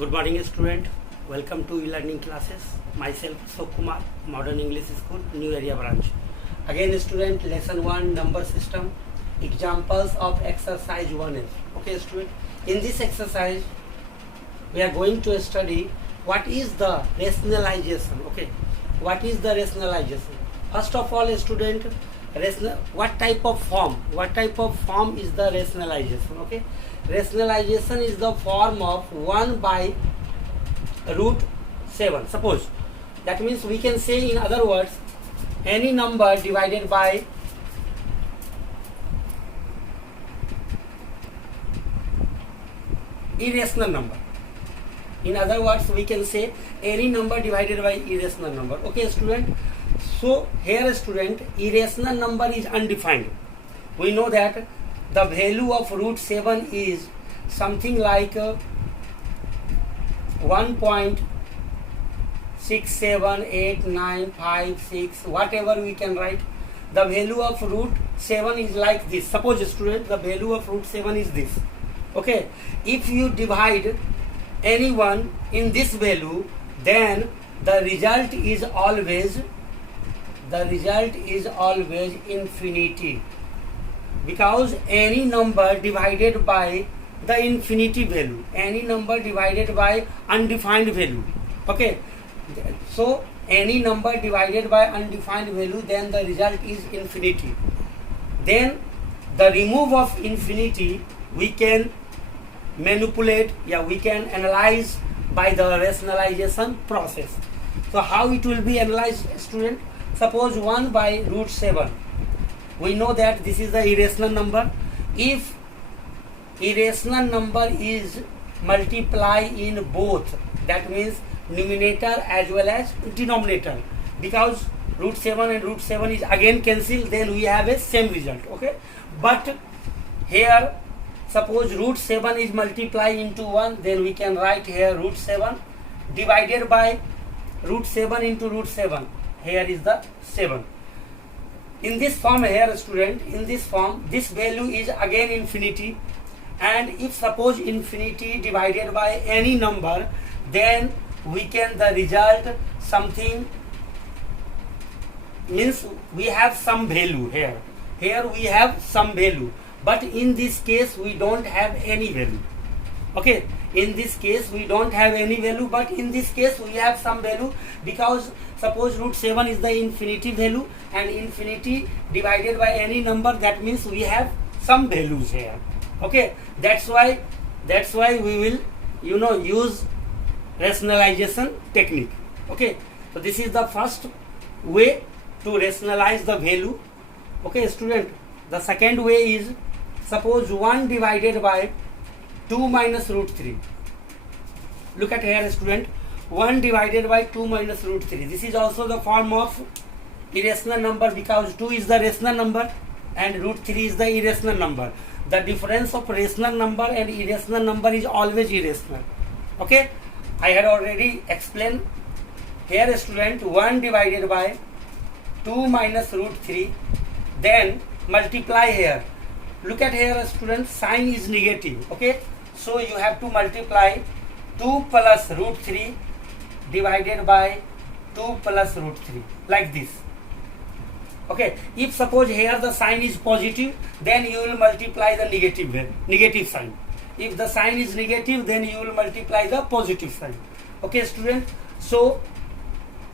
Good morning, student. Welcome to e-learning classes. Myself, Ashok Kumar, Modern English School, New Area Branch. Again, student, lesson 1, number system, examples of exercise 1F. Okay, student. In this exercise, we are going to study what is the rationalization. Okay, what is the rationalization? First of all, student, what type of form is the rationalization? Okay, rationalization is the form of 1 by root 7. Suppose that means we can say, in other words, any number divided by irrational number. In other words, we can say any number divided by irrational number. Okay, student. So here, student, irrational number is undefined. We know that the value of root 7 is something like 1.67895, whatever we can write. The value of root 7 is like this. Suppose, student, the value of root 7 is this. Okay, if you divide anyone in this value, then the result is always infinity, because any number divided by the infinity value, any number divided by undefined value. Okay, so any number divided by undefined value, then the result is infinity. Then the remove of infinity we can manipulate, we can analyze by the rationalization process. So how it will be analyzed, student? Suppose 1 by root 7. We know that this is the irrational number. If irrational number is multiplied in both, that means numerator as well as denominator, because root 7 and root 7 is again cancelled, then we have a same result. Okay, but here suppose root 7 is multiplied into 1, then we can write here root 7 divided by root 7 into root 7. Here is the 7. In this form here, student, in this form, this value is again infinity, and if suppose infinity divided by any number, then we can, the result something, means we have some value here. Here we have some value, but in this case we don't have any value. Okay, in this case we don't have any value, but in this case we have some value, because suppose root 7 is the infinity value, and infinity divided by any number, that means we have some values here. Okay, that's why we will use rationalization technique. Okay, so this is the first way to rationalize the value. Okay, student, the second way is, suppose 1 divided by 2 minus root 3. Look at here, student, 1 divided by 2 minus root 3. This is also the form of irrational number, because 2 is the rational number and root 3 is the irrational number. The difference of rational number and irrational number is always irrational. Okay, I had already explained. Here, student, 1 divided by 2 minus root 3, then multiply here. Look at here, student, sign is negative. Okay, so you have to multiply 2 plus root 3 divided by 2 plus root 3, like this. Okay, if suppose here the sign is positive, then you will multiply the negative sign. If the sign is negative, then you will multiply the positive sign. Okay, student, so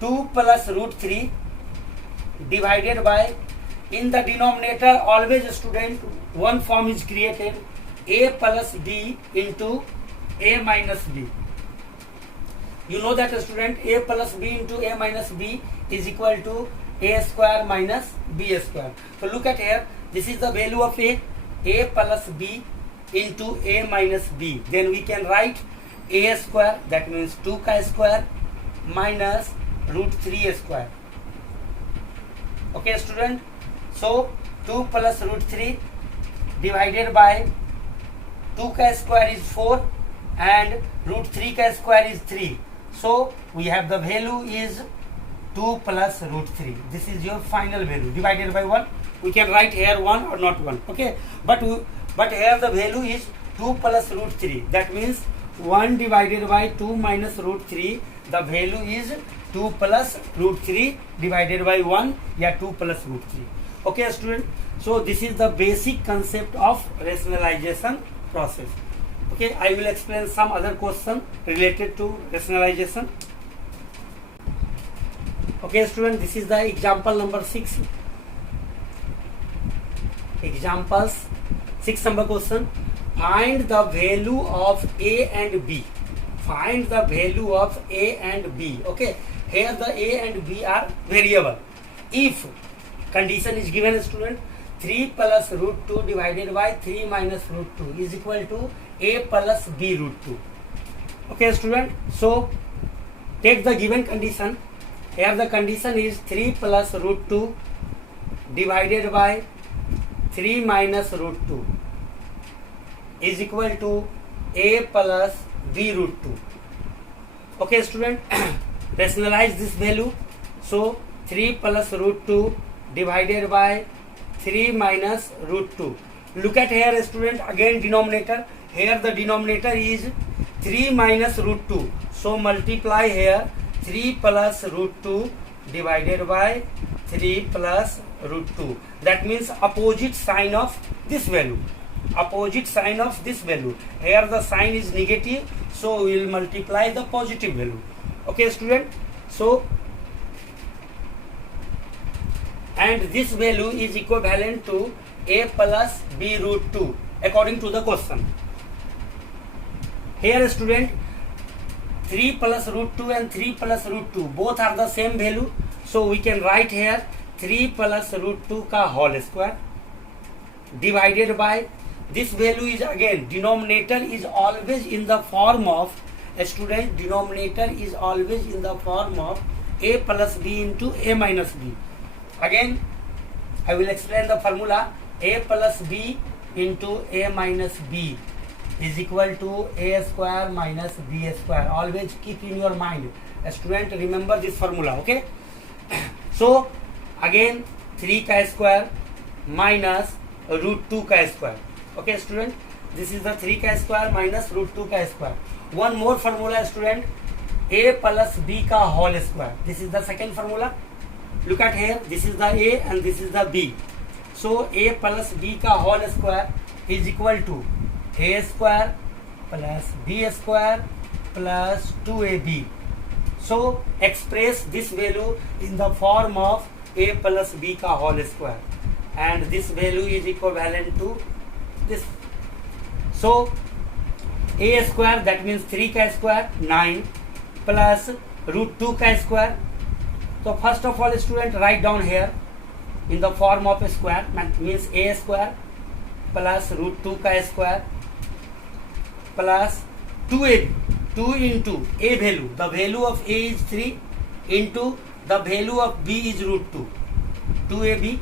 2 plus root 3 divided by, in the denominator always, student, one form is created, a plus b into a minus b. You know that, student, a plus b into a minus b is equal to a square minus b square. So look at here, this is the value of a plus b into a minus b. Then we can write a square, that means 2k square minus root 3 square. Okay, student, so 2 plus root 3 divided by 2k square is 4 and root 3k square is 3. So we have the value is 2 plus root 3. This is your final value divided by 1. We can write here 1 or not 1. Okay, but here the value is 2 plus root 3. That means 1 divided by 2 minus root 3, the value is 2 plus root 3 divided by 1, yeah, 2 plus root 3. Okay student, so this is the basic concept of rationalization process. Okay, I will explain some other question related to rationalization. Okay student, this is the example number 6. Examples 6 number question. Find the value of A and B. Find the value of A and B. Okay, here the A and B are variable. If condition is given, student, 3 plus root 2 divided by 3 minus root 2 is equal to A plus B root 2. Okay student, so take the given condition. Here the condition is 3 plus root 2 divided by 3 minus root 2 is equal to A plus B root 2. Okay student, rationalize this value. So 3 plus root 2 divided by 3 minus root 2. Look at here student, again denominator. Here the denominator is 3 minus root 2. So multiply here 3 plus root 2 divided by 3 plus root 2. That means opposite sign of this value. Opposite sign of this value. Here the sign is negative, so we will multiply the positive value. Okay student, so and this value is equivalent to A plus B root 2 according to the question. Here student, 3 plus root 2 and 3 plus root 2 both are the same value, so we can write here 3 plus root 2 ka whole square divided by this value is again denominator is always in the form of a student, denominator is always in the form of A plus B into A minus B. Again I will explain the formula. A plus B into A minus B is equal to A square minus B square. Always keep in your mind, a student, remember this formula. Okay, so again 3 ka square minus root 2 ka square. Okay student, this is the 3 ka square minus root 2 ka square. One more formula student, A plus B ka whole square. This is the second formula. Look at here, this is the A and this is the B. So A plus B ka whole square is equal to A square plus B square plus 2AB. So express this value in the form of A plus B ka whole square, and this value is equivalent to this. So A square, that means 3 ka square 9 plus root 2 ka square. So first of all student, write down here in the form of a square, means A square plus root 2 ka square plus 2AB, 2 into A value, the value of A is 3 into the value of B is root 2, 2AB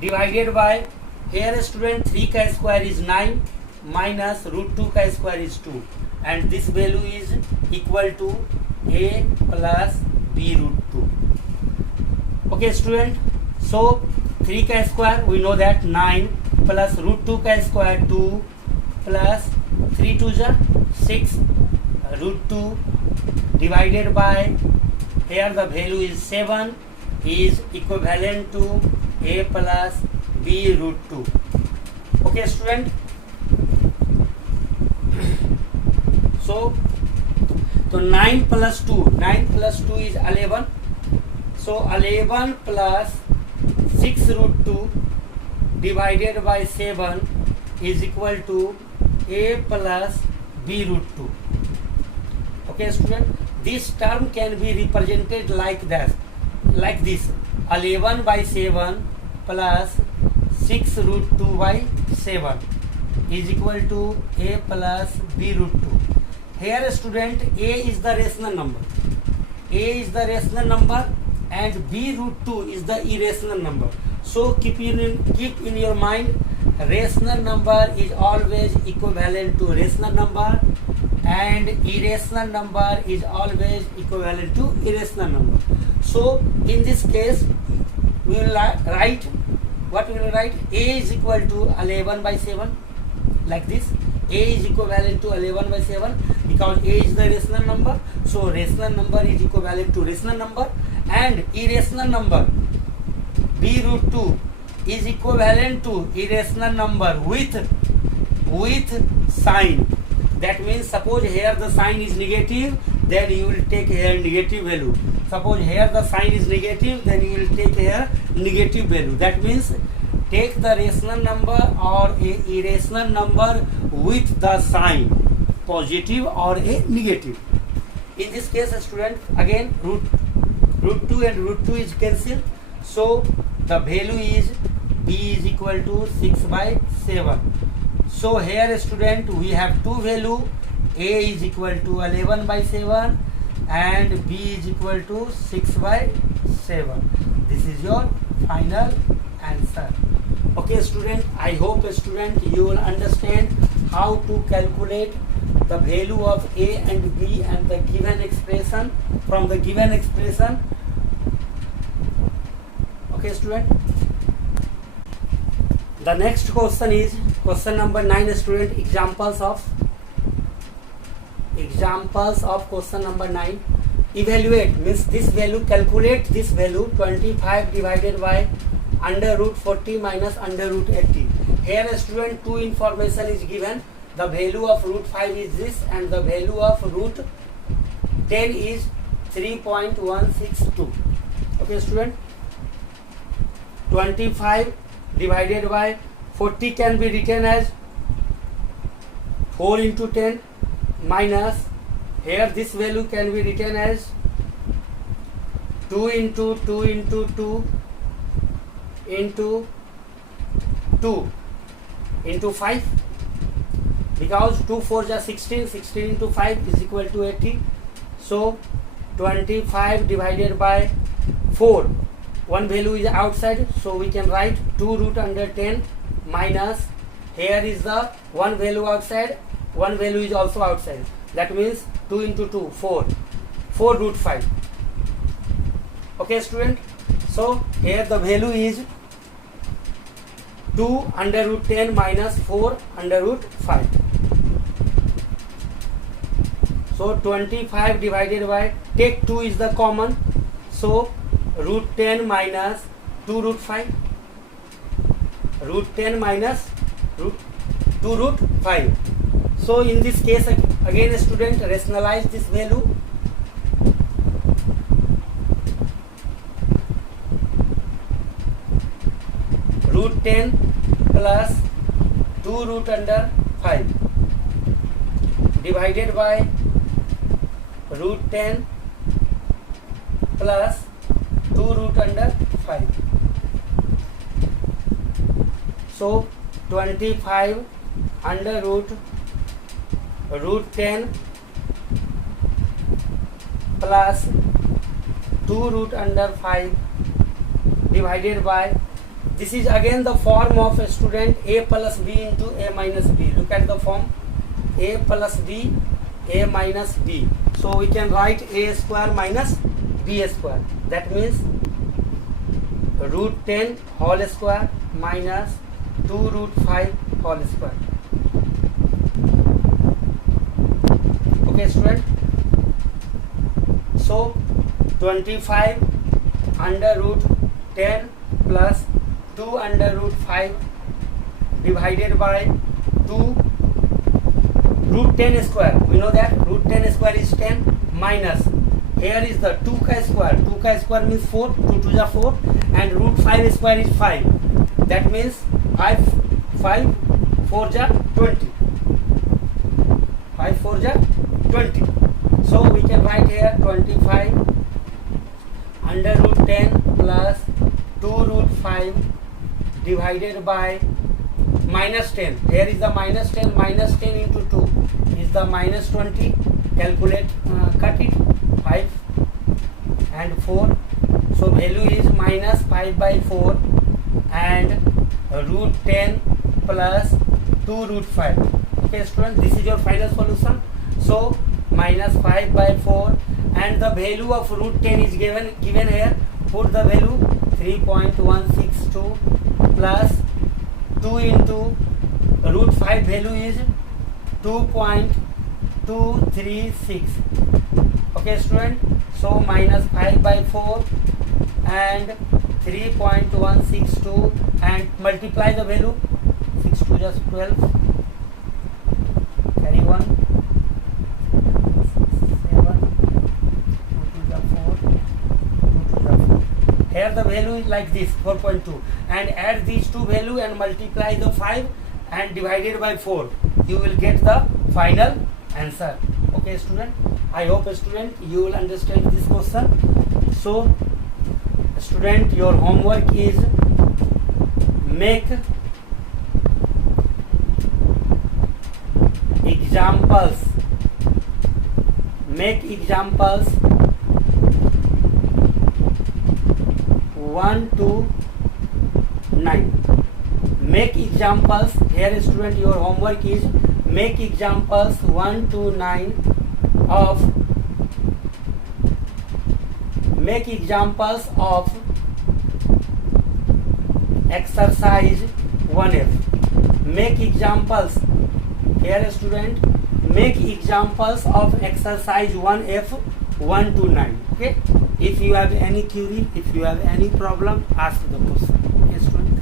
divided by here student 3 ka square is 9 minus root 2 ka square is 2, and this value is equal to A plus B root 2. Okay student, so 3 ka square we know that 9 plus root 2 ka square 2 plus 3 to the 6 root 2 divided by here the value is 7 is equivalent to A plus B root 2. Okay student, so 9 plus 2, 9 plus 2 is 11. So 11 plus 6 root 2 divided by 7 is equal to A plus B root 2. Okay student, this term can be represented like that, like this, 11 by 7 plus 6 root 2 by 7 is equal to A plus B root 2. Here student, A is the rational number, A is the rational number and B root 2 is the irrational number. So keep in your mind, rational number is always equivalent to rational number and irrational number is always equivalent to irrational number. So in this case we will write, what we will write, A is equal to 11 by 7 like this. A is equivalent to 11 by 7. because a is the rational number, so rational number is equivalent to rational number, and irrational number b root 2 is equivalent to irrational number with sign. That means suppose here the sign is negative, then you will take here negative value. Suppose here the sign is negative, then you will take here negative value. That means take the rational number or a irrational number with the sign positive or a negative. In this case, student, again root 2 and root 2 is cancelled, so the value is b is equal to 6 by 7. So here, student, we have two value, a is equal to 11 by 7 and b is equal to 6 by 7. This is your final answer. Okay, student, I hope, student, you will understand how to calculate the value of a and b and the given expression from the given expression. Okay, student. The next question is question number 9, student. Examples of question number 9. Evaluate means this value, calculate this value 25 divided by under root 40 minus under root 80. Here, student, two information is given. The value of root 5 is this and the value of root 10 is 3.162. Okay, student. 25 divided by 40 can be written as 4 into 10 minus, here this value can be written as 2 into 2 into 2 into 2 into 5, because 2 4s are 16, 16 into 5 is equal to 80. So 25 divided by 4, one value is outside, so we can write 2 root under 10 minus, here is the one value outside, one value is also outside, that means 2 into 2 4 root 5. Okay, student, so here the value is 2 under root 10 minus 4 under root 5. So 25 divided by, take 2 is the common, so root 10 minus 2 root 5, root 10 minus 2 root 5. So in this case, again, student, rationalize this value. Root 10 plus 2 root under 5 divided by root 10 plus 2 root under 5. So 25 under root 10 plus 2 root under 5 divided by, this is again the form of a student a plus b into a minus b. Look at the form, a plus b, a minus b. So we can write a square minus b square. That means root 10 whole square minus 2 root 5 whole square. Okay, student. So 25 under root 10 plus 2 under root 5 divided by 2 root 10 square. We know that root 10 square is 10 minus, here is the 2 ka square. 2 ka square means 4, 2 2 are 4, and root 5 square is 5. That means 5 4 ja 20. 5 4 ja 20. So we can write here 25 under root 10 plus 2 root 5 divided by minus 10. Here is the minus 10. Minus 10 into 2 is the minus 20. Calculate, cut it. 5 and 4. So value is minus 5 by 4 and root 10 plus 2 root 5. Okay, student, this is your final solution. So minus 5 by 4 and the value of root 10 is given here. Put the value 3.162 plus 2 into root 5 value is 2.162 236. Okay student, so minus 5 by 4 and 3.162 and multiply the value. 6 to just 12, carry 1, 7, 2 to the 4, 2 to the 4. Here the value is like this, 4.2, and add these two value and multiply the 5 and divided by 4. You will get the final answer. Okay student, I hope student you will understand this question. So student, your homework is make examples 1 to 9. Make examples. Here student, your homework is make examples 1 to 9 of exercise 1F. Make examples. Here student, make examples of exercise 1F 1 to 9. Okay, if you have any query, if you have any problem, ask the question. Okay student.